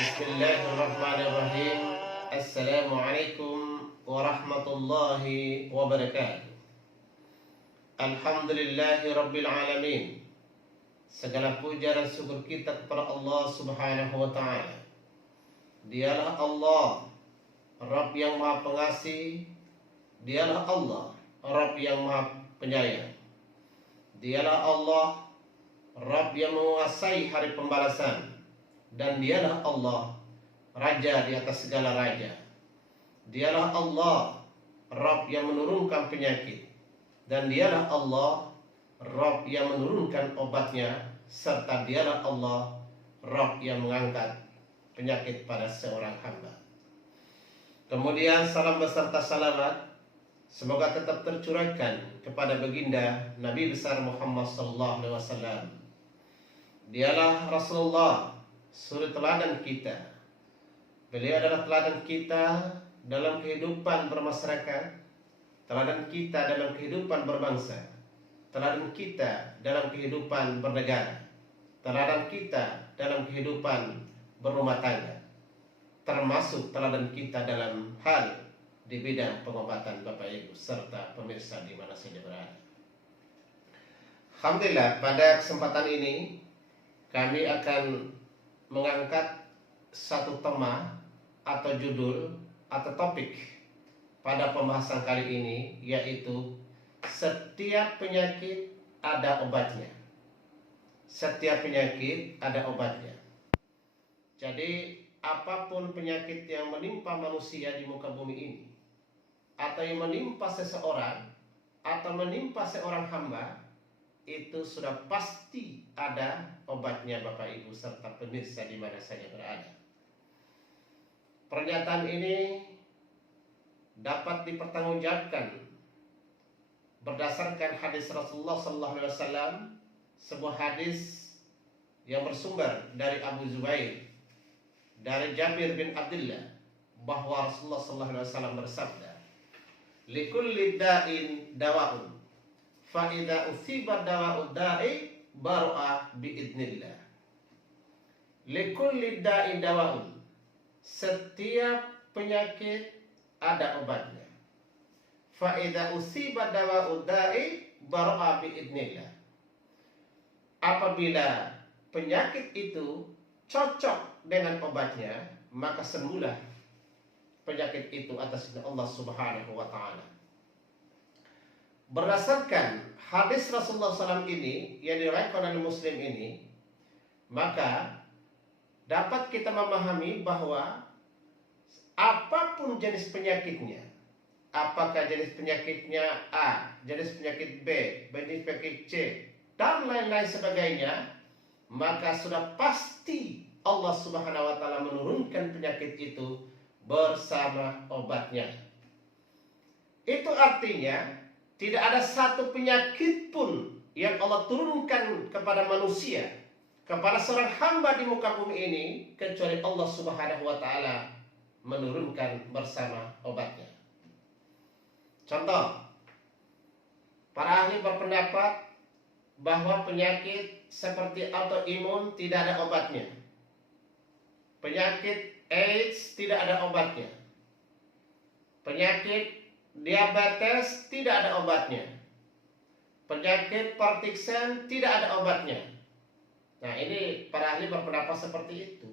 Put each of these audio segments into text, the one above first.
Bismillahirrahmanirrahim. Assalamualaikum warahmatullahi wabarakatuh. Alhamdulillahi rabbil alamin. Segala puja dan syukur kita kepada Allah subhanahu wa ta'ala. Dialah Allah, Rabb yang maha pengasih. Dialah Allah, Rabb yang maha penyayang. Dialah Allah, Rabb yang menguasai hari pembalasan. Dan dialah Allah, Raja di atas segala raja. Dialah Allah, Rabb yang menurunkan penyakit. Dan dialah Allah, Rabb yang menurunkan obatnya. Serta dialah Allah, Rabb yang mengangkat penyakit pada seorang hamba. Kemudian salam beserta salawat semoga tetap tercurahkan kepada baginda Nabi besar Muhammad SAW. Dialah Rasulullah, suri teladan kita. Beliau adalah teladan kita dalam kehidupan bermasyarakat, teladan kita dalam kehidupan berbangsa, teladan kita dalam kehidupan bernegara, teladan kita dalam kehidupan berumah tangga, termasuk teladan kita dalam hal di bidang pengobatan Bapak Ibu serta pemirsa di mana saja berada. Alhamdulillah, pada kesempatan ini kami akan mengangkat satu tema atau judul atau topik pada pembahasan kali ini, yaitu setiap penyakit ada obatnya. Setiap penyakit ada obatnya. Jadi apapun penyakit yang menimpa manusia di muka bumi ini, atau yang menimpa seseorang, atau menimpa seorang hamba, itu sudah pasti ada obatnya Bapak Ibu serta pemirsa di mana saja berada. Pernyataan ini dapat dipertanggungjawabkan berdasarkan hadis Rasulullah SAW, sebuah hadis yang bersumber dari Abu Zubair, dari Jabir bin Abdullah, bahwa Rasulullah SAW bersabda, "Likulli da'in dawa'un, fa idza usiba dawa'ud da'i bar'a biidznillah." Likulli da'in dawa'un, setiap penyakit ada obatnya. Fa idza usiba dawa'ud da'i bar'a biidznillah. Apabila penyakit itu cocok dengan obatnya, maka sembuhlah penyakit itu atas izin Allah Subhanahu wa ta'ala. Berdasarkan hadis Rasulullah SAW ini yang diriwayatkan oleh Muslim ini, maka dapat kita memahami bahwa apapun jenis penyakitnya, apakah jenis penyakitnya A, jenis penyakit B, jenis penyakit C, dan lain-lain sebagainya, maka sudah pasti Allah Subhanahu wa ta'ala menurunkan penyakit itu bersama obatnya. Itu artinya tidak ada satu penyakit pun yang Allah turunkan kepada manusia, kepada seorang hamba di muka bumi ini, kecuali Allah Subhanahu wa ta'ala menurunkan bersama obatnya. Contoh, para ahli berpendapat bahwa penyakit seperti autoimun tidak ada obatnya. Penyakit AIDS tidak ada obatnya. Penyakit diabetes tidak ada obatnya. Penyakit Parkinson tidak ada obatnya. Nah, ini para ahli berpendapat seperti itu.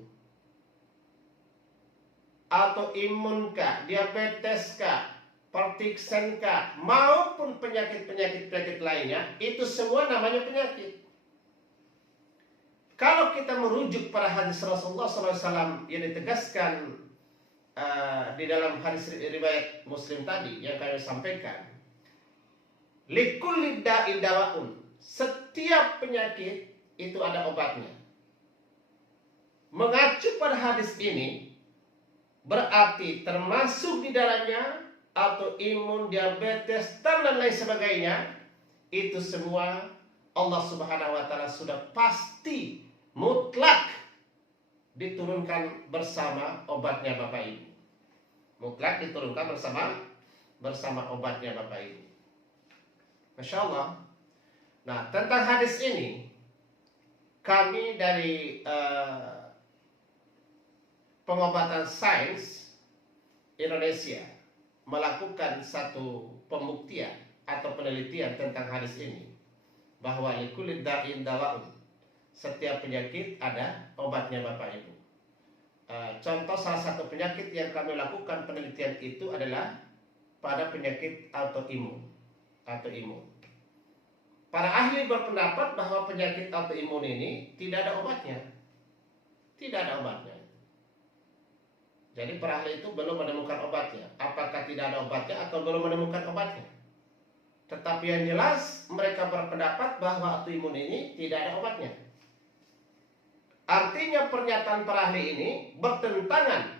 Autoimunkah, diabeteskah, Parkinsonkah, maupun penyakit-penyakit lainnya, itu semua namanya penyakit. Kalau kita merujuk pada hadis Rasulullah SAW yang ditegaskan di dalam hadis riwayat Muslim tadi yang kami sampaikan, likulli da'in dawa'un, setiap penyakit itu ada obatnya. Mengacu pada hadis ini berarti termasuk di dalamnya autoimun, diabetes, dan lain sebagainya, itu semua Allah Subhanahu wa ta'ala sudah pasti mutlak diturunkan bersama obatnya Bapak Ibu. Mutlak diturunkan bersama obatnya Bapak Ibu. Masya Allah. Nah, tentang hadis ini, kami dari pengobatan sains Indonesia melakukan satu pembuktian atau penelitian tentang hadis ini, bahwa likulli da'in dawa'un, setiap penyakit ada obatnya Bapak Ibu. Contoh salah satu penyakit yang kami lakukan penelitian itu adalah pada penyakit autoimun. Para ahli berpendapat bahwa penyakit autoimun ini tidak ada obatnya. Tidak ada obatnya. Jadi para ahli itu belum menemukan obatnya. Apakah tidak ada obatnya atau belum menemukan obatnya? Tetapi yang jelas mereka berpendapat bahwa autoimun ini tidak ada obatnya. Artinya pernyataan para ahli ini bertentangan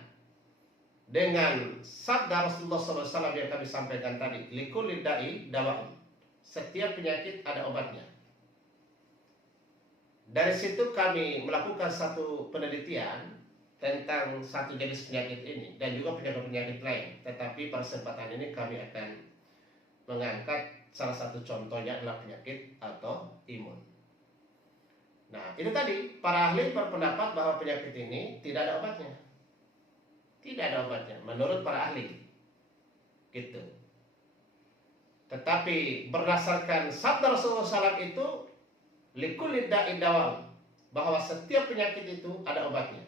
dengan sabda Rasulullah SAW yang kami sampaikan tadi, likulli da'i dawa'un, setiap penyakit ada obatnya. Dari situ kami melakukan satu penelitian tentang satu jenis penyakit ini dan juga penyakit-penyakit lain. Tetapi pada kesempatan ini kami akan mengangkat salah satu contohnya adalah penyakit autoimun. Nah, itu tadi para ahli berpendapat bahwa penyakit ini tidak ada obatnya. Tidak ada obatnya menurut para ahli. Gitu. Tetapi berdasarkan sabda Rasulullah SAW itu likulli da'in dawa'un, bahwa setiap penyakit itu ada obatnya.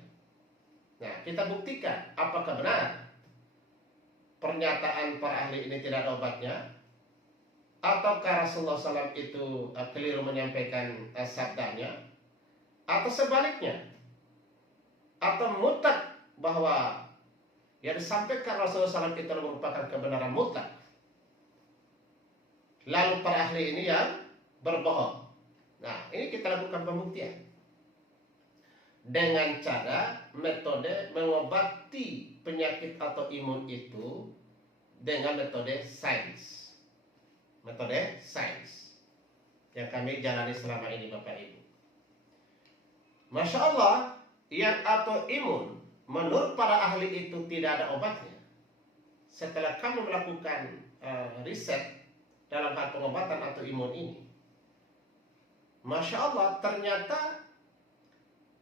Nah, kita buktikan apakah benar pernyataan para ahli ini tidak ada obatnya, ataukah Rasulullah SAW itu keliru menyampaikan sabdanya, atau sebaliknya, atau mutlak bahwa yang disampaikan Rasulullah SAW itu merupakan kebenaran mutlak. Lalu para ahli ini yang berbohong. Nah, ini kita lakukan pembuktian dengan cara metode mengobati penyakit autoimun itu dengan metode sains. Metode sains yang kami jalani selama ini Bapak Ibu. Masya Allah, yang autoimun menurut para ahli itu tidak ada obatnya. Setelah kami melakukan riset dalam hal pengobatan autoimun ini, Masya Allah, ternyata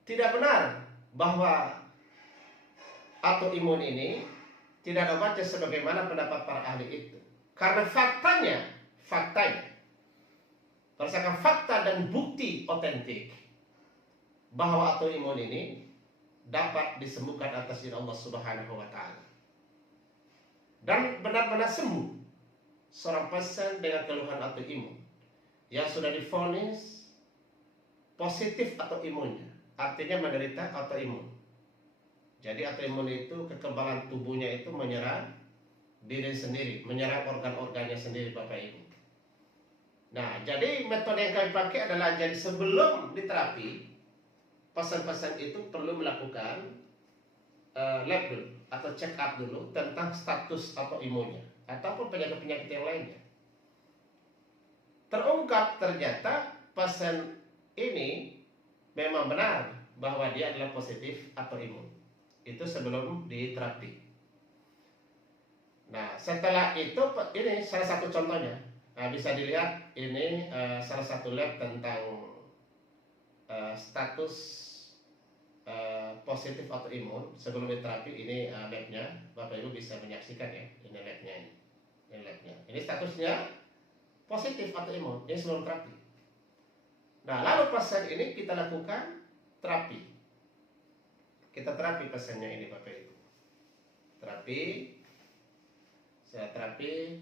tidak benar bahwa autoimun ini tidak ada obatnya sebagaimana pendapat para ahli itu. Karena faktanya berdasarkan fakta dan bukti otentik bahwa autoimun ini dapat disembuhkan atas izin Allah Subhanahu wa taala. Dan benar-benar sembuh seorang pasien dengan keluhan autoimun yang sudah divonis positif autoimunnya, artinya menderita autoimun. Jadi autoimun itu kekebalan tubuhnya itu menyerang diri sendiri, menyerang organ-organnya sendiri Bapak Ibu. Nah, jadi metode yang kami pakai adalah, jadi sebelum diterapi, pasien-pasien itu perlu melakukan lab dulu atau check up dulu tentang status autoimunnya ataupun penyakit-penyakit yang lainnya. Terungkap ternyata pasien ini memang benar bahwa dia adalah positif autoimun. Itu sebelum diterapi. Nah, setelah itu ini salah satu contohnya. Nah, bisa dilihat ini salah satu lab tentang status positif autoimun sebelum diterapi. Ini labnya, Bapak Ibu bisa menyaksikan ya. Ini labnya ini. Ini labnya. Ini statusnya positif autoimun. Ini sebelum terapi. Nah, lalu pasien ini kita lakukan terapi. Kita terapi pasiennya ini Bapak Ibu. Terapi. Saya terapi.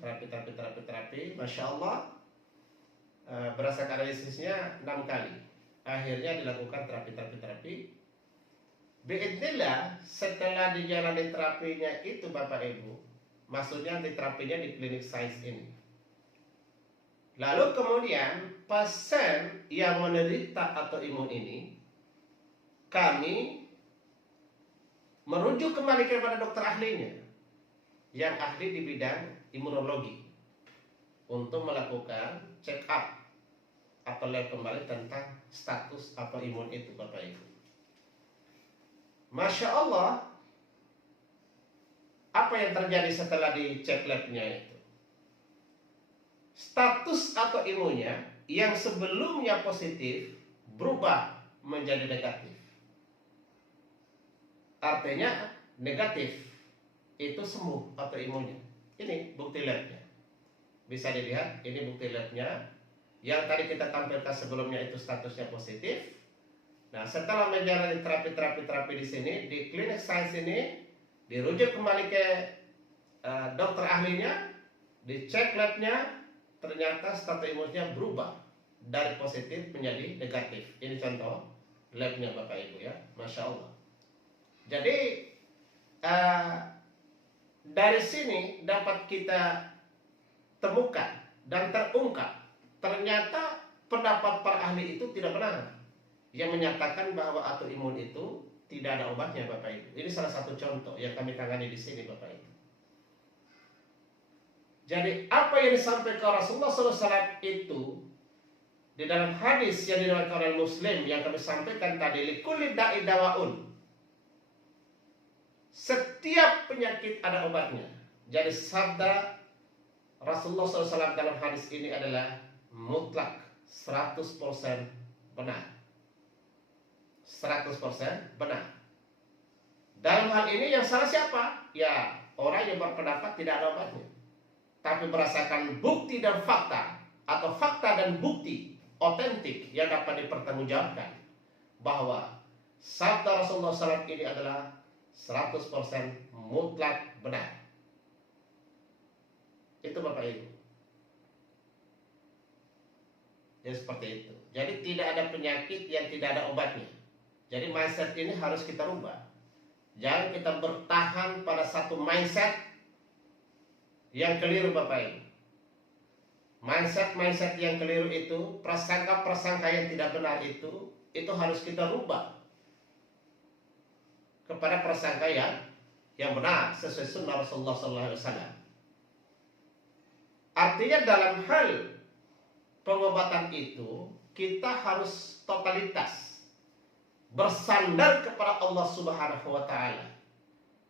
Masya Allah, berdasarkan analisisnya 6 kali. Akhirnya dilakukan terapi. Biidznillah, setelah dijalani terapinya itu Bapak Ibu, maksudnya di terapinya di klinik sains ini. Lalu kemudian pasien yang menderita autoimun ini, kami merujuk kembali kepada dokter ahlinya yang ahli di bidang imunologi untuk melakukan check up atau lab kembali tentang status autoimun itu Bapak Ibu. Masya Allah, apa yang terjadi setelah dicek labnya itu? Status autoimunnya yang sebelumnya positif berubah menjadi negatif. artinya negatif, itu sembuh autoimunnya. Ini bukti labnya. Bisa dilihat, ini bukti labnya. Yang tadi kita tampilkan sebelumnya itu statusnya positif. Nah, setelah menjalani terapi di sini, di klinik sains ini, dirujuk kembali ke dokter ahlinya, dicek labnya, ternyata status imunnya berubah dari positif menjadi negatif. Ini contoh labnya Bapak Ibu ya, Masya Allah. Jadi dari sini dapat kita temukan dan terungkap, ternyata pendapat para ahli itu tidak benar, yang menyatakan bahwa autoimun itu tidak ada obatnya Bapak Ibu. Ini salah satu contoh yang kami tangani di sini Bapak Ibu. Jadi apa yang disampaikan Rasulullah SAW itu di dalam hadis yang diriwayatkan oleh Muslim yang kami sampaikan tadi, likulli da'i dawaun. Setiap penyakit ada obatnya. Jadi sabda Rasulullah SAW dalam hadis ini adalah mutlak, 100% benar. 100% benar. Dalam hal ini yang salah siapa? Ya, orang yang berpendapat tidak ada obatnya. Tapi berdasarkan bukti dan fakta, atau fakta dan bukti otentik yang dapat dipertanggungjawabkan, bahwa sabda Rasulullah SAW ini adalah 100% mutlak benar. Itu Bapak Ibu. Jadi seperti itu. Jadi tidak ada penyakit yang tidak ada obatnya. Jadi mindset ini harus kita rubah. Jangan kita bertahan pada satu mindset yang keliru Bapak Ibu. Mindset yang keliru itu, prasangka yang tidak benar itu harus kita rubah kepada prasangka yang benar sesuai sunnah Rasulullah SAW. Artinya dalam hal pengobatan itu kita harus totalitas bersandar kepada Allah Subhanahu wa Ta'ala.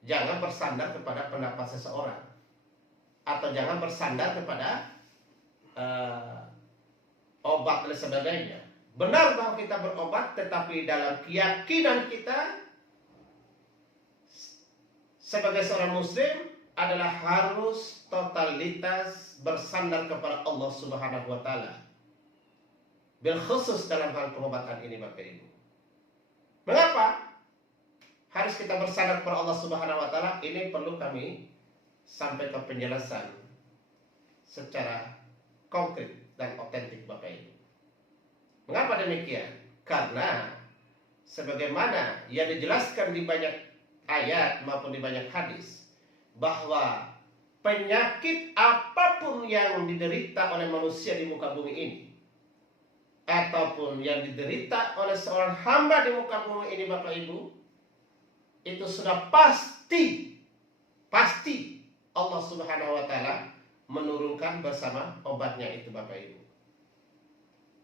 Jangan bersandar kepada pendapat seseorang, atau jangan bersandar kepada obat dan sebagainya. Benar bahwa kita berobat, tetapi dalam keyakinan kita sebagai seorang muslim adalah harus totalitas bersandar kepada Allah Subhanahu wa Ta'ala. Bil khusus dalam hal pengobatan ini Bapak Ibu. Mengapa harus kita bersandar kepada Allah Subhanahu wa Ta'ala? Ini perlu kami sampaikan penjelasan secara konkret dan otentik Bapak Ibu. Mengapa demikian? Karena sebagaimana yang dijelaskan di banyak ayat maupun di banyak hadis, bahwa penyakit apapun yang diderita oleh manusia di muka bumi ini, ataupun yang diderita oleh seorang hamba di muka bumi ini Bapak Ibu, itu sudah pasti Allah Subhanahu wa Ta'ala menurunkan bersama obatnya itu Bapak Ibu.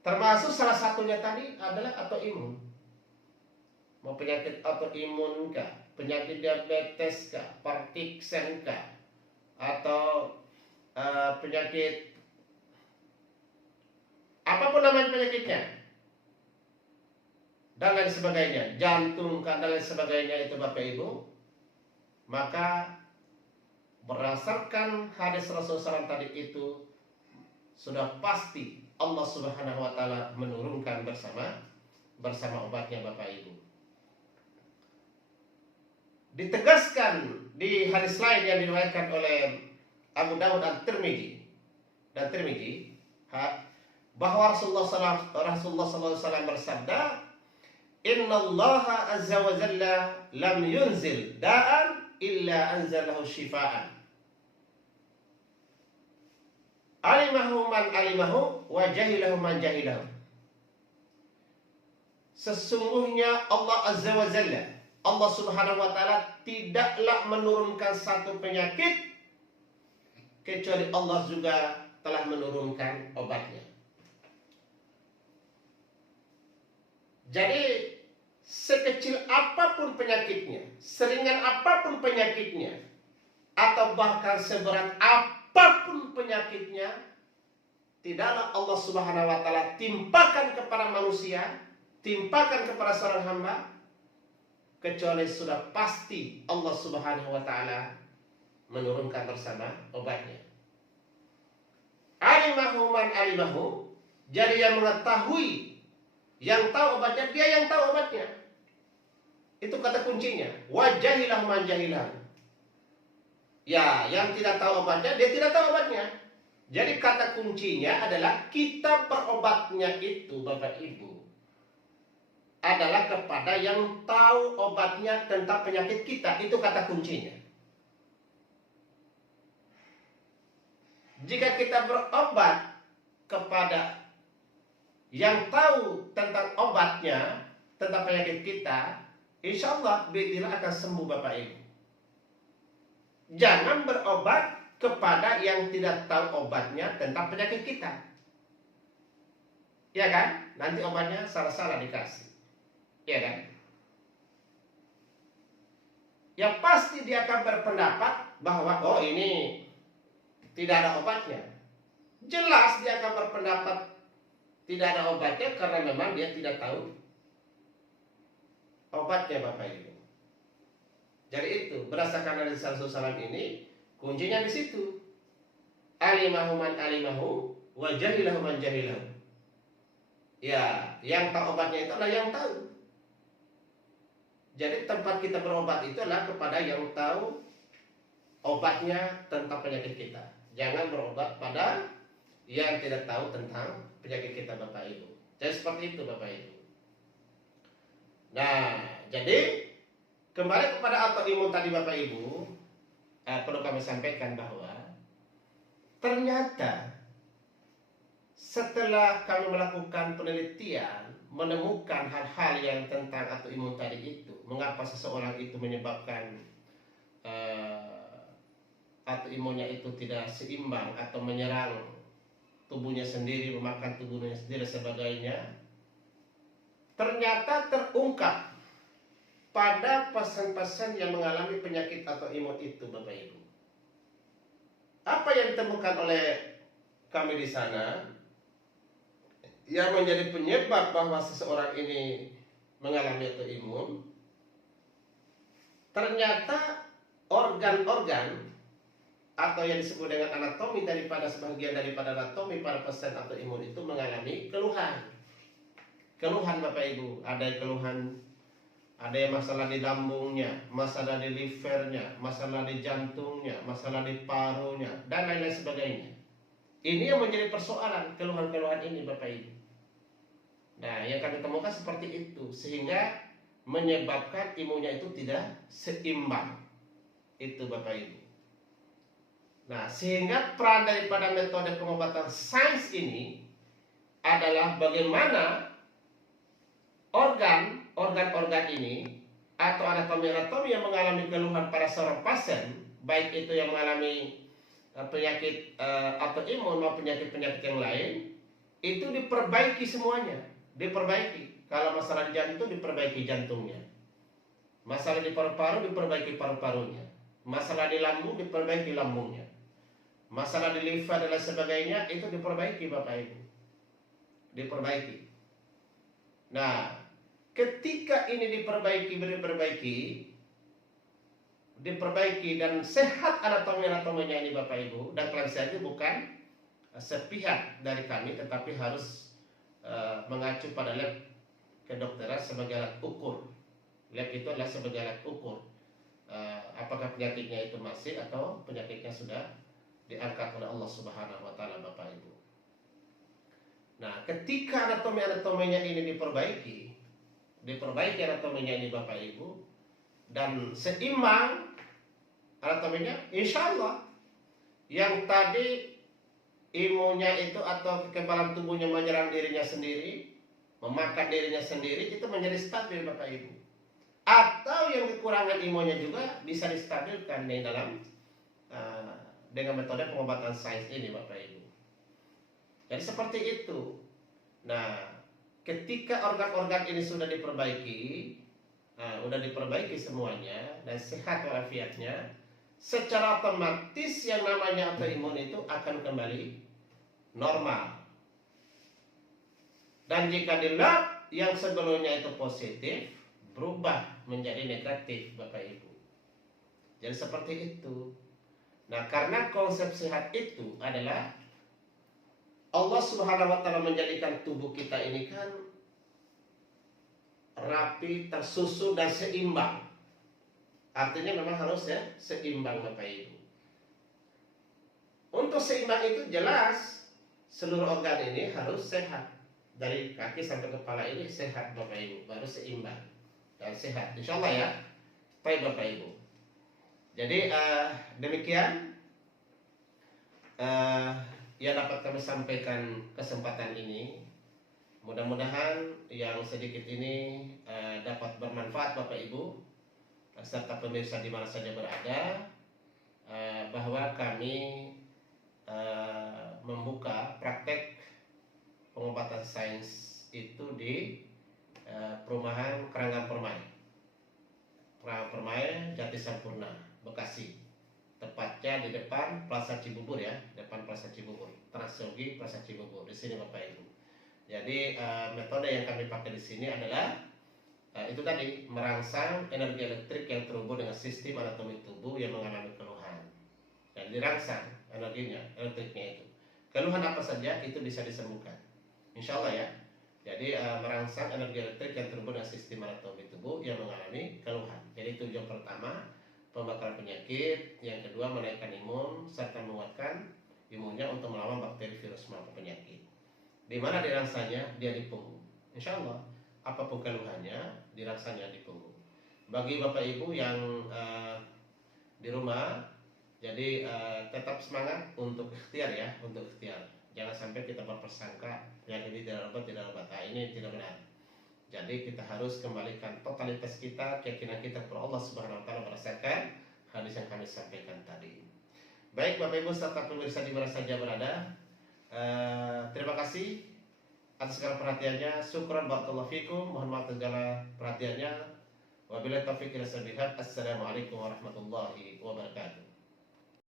Termasuk salah satunya tadi adalah autoimun. Mau penyakit autoimun kah, penyakit diabetes kah, Parkinson kah, atau penyakit apapun namanya penyakitnya, dan lain sebagainya, jantung kah, dan lain sebagainya itu Bapak Ibu, maka berdasarkan hadis Rasulullah SAW tadi itu sudah pasti Allah Subhanahu wa Ta'ala menurunkan bersama obatnya Bapak Ibu. Ditegaskan di hadis lain yang diriwayatkan oleh Abu Dawud dan Tirmidzi bahwa Rasulullah SAW bersabda, Innallaha azza wa jalla lam yunzil da'an illa anzalahu shifaan. Alimahu man alimahu wa jahilahu man jahilahu. Sesungguhnya Allah azza wa jalla, Allah Subhanahu wa Ta'ala tidaklah menurunkan satu penyakit kecuali Allah juga telah menurunkan obatnya. Jadi sekecil apapun penyakitnya, seringan apapun penyakitnya, atau bahkan seberat apapun penyakitnya, tidaklah Allah Subhanahu wa Ta'ala timpakan kepada manusia, timpakan kepada seorang hamba, kecuali sudah pasti Allah Subhanahu wa taala menurunkan bersama obatnya. Alimahu man alimahu, jadi yang mengetahui, yang tahu obatnya, dia yang tahu obatnya. Itu kata kuncinya. Wa jahilahu man jahilahu. Ya, yang tidak tahu obatnya, dia tidak tahu obatnya. Jadi kata kuncinya adalah kita berobatnya itu, Bapak Ibu, adalah kepada yang tahu obatnya tentang penyakit kita. Itu kata kuncinya. Jika kita berobat kepada yang tahu tentang obatnya, tentang penyakit kita, insya Allah biidznillah akan sembuh, Bapak Ibu. Jangan berobat kepada yang tidak tahu obatnya tentang penyakit kita. Ya kan? Nanti obatnya salah-salah dikasih. Ya kan? Yang pasti dia akan berpendapat bahwa oh ini tidak ada obatnya. Jelas dia akan berpendapat tidak ada obatnya karena memang dia tidak tahu obatnya, Bapak Ibu. Jadi itu berdasarkan hadis Rasulullah ini, kuncinya di situ. Alimahu man alimahu wa jahilahu man jahilahu. Ya, yang tahu obatnya itu adalah yang tahu. Jadi tempat kita berobat itu adalah kepada yang tahu obatnya tentang penyakit kita. Jangan berobat pada yang tidak tahu tentang penyakit kita, Bapak Ibu. Jadi seperti itu, Bapak Ibu. Nah, jadi kembali kepada autoimun tadi, Bapak Ibu, perlu kami sampaikan bahwa ternyata setelah kami melakukan penelitian, menemukan hal-hal yang tentang autoimun tadi itu, mengapa seseorang itu menyebabkan autoimunnya itu tidak seimbang atau menyerang tubuhnya sendiri, memakan tubuhnya sendiri sebagainya, ternyata terungkap pada pasien-pasien yang mengalami penyakit autoimun itu, Bapak Ibu. Apa yang ditemukan oleh kami di sana yang menjadi penyebab bahwa seseorang ini mengalami autoimun? Ternyata organ-organ atau yang disebut dengan anatomi daripada sebagian daripada anatomi para pasien autoimun itu mengalami keluhan. Keluhan, Bapak Ibu, ada keluhan, ada yang masalah di lambungnya, masalah di livernya, masalah di jantungnya, masalah di parunya, dan lain-lain sebagainya. Ini yang menjadi persoalan, keluhan-keluhan ini, Bapak Ibu. Nah, yang kami temukan seperti itu, sehingga menyebabkan imunnya itu tidak seimbang. Itu, Bapak Ibu. Nah, sehingga peran daripada metode pengobatan sains ini adalah bagaimana organ-organ ini atau anatomi-anatomi yang mengalami keluhan pada seorang pasien, baik itu yang mengalami penyakit autoimun maupun penyakit-penyakit yang lain, itu diperbaiki semuanya. Diperbaiki. Kalau masalah di jantung, diperbaiki jantungnya. Masalah di paru-paru, diperbaiki paru-parunya. Masalah di lambung, diperbaiki lambungnya. Masalah di liver dan lain sebagainya, itu diperbaiki, Bapak Ibu. Diperbaiki. Nah, ketika ini diperbaiki dan sehat anatomi-anatominya ini, Bapak Ibu, dan klasifikasi itu bukan sepihak dari kami, tetapi harus mengacu pada lab kedokteran sebagai alat ukur. Lab itu adalah sebagai alat ukur apakah penyakitnya itu masih atau penyakitnya sudah diangkat oleh Allah Subhanahu wa taala, Bapak Ibu. Nah, ketika anatomi-anatominya ini diperbaiki anatominya ini, Bapak Ibu, dan seimbang anatominya, insya Allah yang tadi imunnya itu atau kekebalan tubuhnya menyerang dirinya sendiri, memakan dirinya sendiri, itu menjadi stabil, Bapak Ibu. Atau yang kekurangan imunnya juga bisa distabilkan di dalam dengan metode pengobatan sains ini, Bapak Ibu. Jadi seperti itu. Nah, ketika organ-organ ini sudah diperbaiki, semuanya dan sehat walafiatnya, secara otomatis yang namanya autoimun itu akan kembali normal. Dan jika di lab yang sebelumnya itu positif, berubah menjadi negatif Bapak Ibu. Jadi seperti itu. Nah, karena konsep sehat itu adalah Allah Subhanahu wa taala menjadikan tubuh kita ini kan rapi, tersusun dan seimbang. Artinya memang harus ya seimbang Bapak Ibu. Untuk seimbang itu jelas seluruh organ ini harus sehat. Dari kaki sampai kepala ini sehat Bapak Ibu, baru seimbang dan sehat. Insya Allah ya. Baik Bapak Ibu. Jadi demikian yang dapat kami sampaikan kesempatan ini. Mudah-mudahan yang sedikit ini dapat bermanfaat Bapak Ibu serta pemirsa di mana saja berada, bahwa kami membuka praktek pengobatan sains itu di perumahan Keranggan Permai Jati Sampurna, Bekasi, tepatnya di depan Plaza Cibubur ya, depan Plaza Cibubur, Transyogi Plaza Cibubur, di sini Bapak Ibu. Jadi metode yang kami pakai di sini adalah itu tadi, merangsang energi elektrik yang terhubung dengan sistem anatomi tubuh yang mengalami keluhan, dan dirangsang energinya, elektriknya itu. Keluhan apa saja itu bisa disembuhkan, insya Allah ya. Jadi merangsang energi elektrik yang terhubung dengan sistem anatomi tubuh yang mengalami keluhan. Jadi tujuan pertama, pembakaran penyakit. Yang kedua, menaikkan imun serta menguatkan imunnya untuk melawan bakteri, virus maupun penyakit. Di mana dirangsanya? Dia di punggung. Insya Allah apapun keluhannya, dirangsanya di punggung. Bagi Bapak Ibu yang di rumah, jadi tetap semangat untuk ikhtiar ya, untuk ikhtiar. Jangan sampai kita berpersangka yang ini tidak obat. Nah, ini tidak benar. Jadi kita harus kembalikan totalitas kita, keyakinan kita kepada Allah Subhanahu wa taala berdasarkan hadis yang kami sampaikan tadi. Baik Bapak Ibu serta pemirsa di mana saja berada, terima kasih atas segala perhatiannya. Syukran barakallahu fikum. Mohon maaf atas segala perhatiannya. Wabillahi taufiq wal hidayah. Assalamualaikum warahmatullahi wabarakatuh.